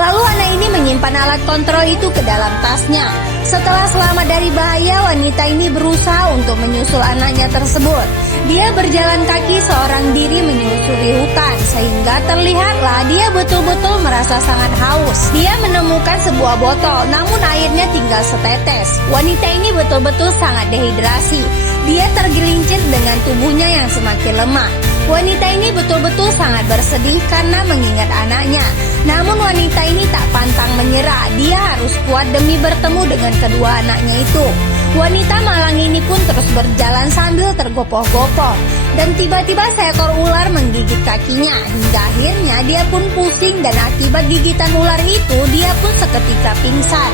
Lalu anak ini menyimpan alat kontrol itu ke dalam tasnya. Setelah selamat dari bahaya, wanita ini berusaha untuk menyusul anaknya tersebut. Dia berjalan kaki seorang diri menyusuri hutan, sehingga terlihatlah dia betul-betul merasa sangat haus. Dia menemukan sebuah botol, namun airnya tinggal setetes. Wanita ini betul-betul sangat dehidrasi. Dia tergelincir dengan tubuhnya yang semakin lemah. Wanita ini betul-betul sangat bersedih karena mengingat anaknya. Namun wanita ini tak pantang menyerah. Dia harus kuat demi bertemu dengan kedua anaknya itu. Wanita malang ini pun terus berjalan sambil tergopoh-gopoh. Dan tiba-tiba seekor ular menggigit kakinya. Hingga akhirnya dia pun pusing dan akibat gigitan ular itu dia pun seketika pingsan.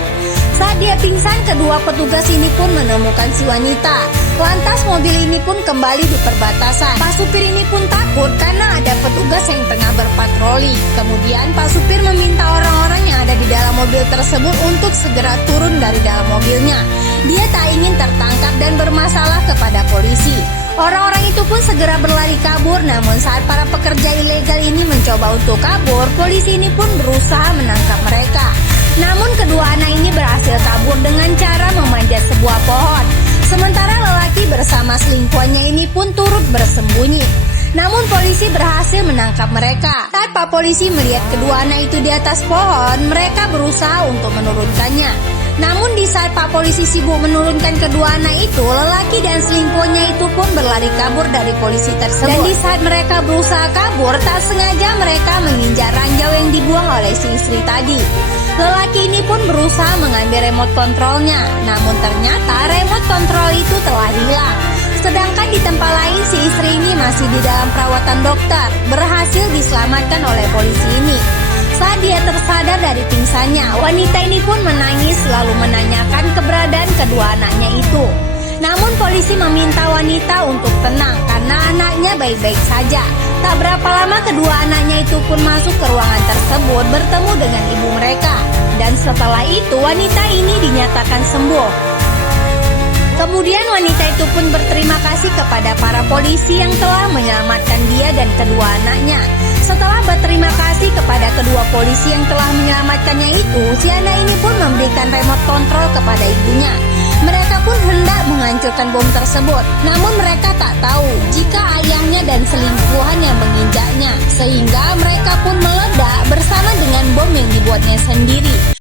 Saat dia pingsan, kedua petugas ini pun menemukan si wanita. Lantas mobil ini pun kembali di perbatasan. Pak supir ini pun takut karena ada petugas yang tengah berpatroli. Kemudian Pak supir meminta orang-orang yang ada di dalam mobil tersebut untuk segera turun dari dalam mobilnya. Dia tak ingin tertangkap dan bermasalah kepada polisi. Orang-orang itu pun segera berlari kabur, namun saat para pekerja ilegal ini mencoba untuk kabur, polisi ini pun berusaha menangkap mereka. Namun kedua anak ini berhasil kabur dengan cara memanjat sebuah pohon. Sementara lelaki bersama selingkuhannya ini pun turut bersembunyi. Namun polisi berhasil menangkap mereka. Saat Pak polisi melihat kedua anak itu di atas pohon, mereka berusaha untuk menurunkannya. Namun di saat Pak polisi sibuk menurunkan kedua anak itu, lelaki dan selingkuhannya itu pun berlari kabur dari polisi tersebut. Dan di saat mereka berusaha kabur, tak sengaja mereka menginjak ranjau yang dibuang oleh si istri tadi. Lelaki ini pun berusaha mengambil remote kontrolnya, namun ternyata remote kontrol itu telah hilang. Sedangkan di tempat lain si istri ini masih di dalam perawatan dokter, berhasil diselamatkan oleh polisi ini. Saat dia tersadar dari pingsannya, wanita ini pun menangis lalu menanyakan keberadaan kedua anaknya itu. Namun polisi meminta wanita untuk tenang karena anaknya baik-baik saja. Tak berapa lama kedua anaknya itu pun masuk ke ruangan tersebut bertemu dengan ibu mereka. Dan setelah itu wanita ini dinyatakan sembuh. Kemudian wanita itu pun berterima kasih kepada para polisi yang telah menyelamatkan dia dan kedua anaknya. Setelah berterima kasih kepada kedua polisi yang telah menyelamatkannya itu, si anak ini pun memberikan remote kontrol kepada ibunya. Mereka pun hendak menghancurkan bom tersebut, namun mereka tak tahu jika ayahnya dan selingkuhan yang menginjaknya, sehingga mereka pun meledak bersama dengan bom yang dibuatnya sendiri.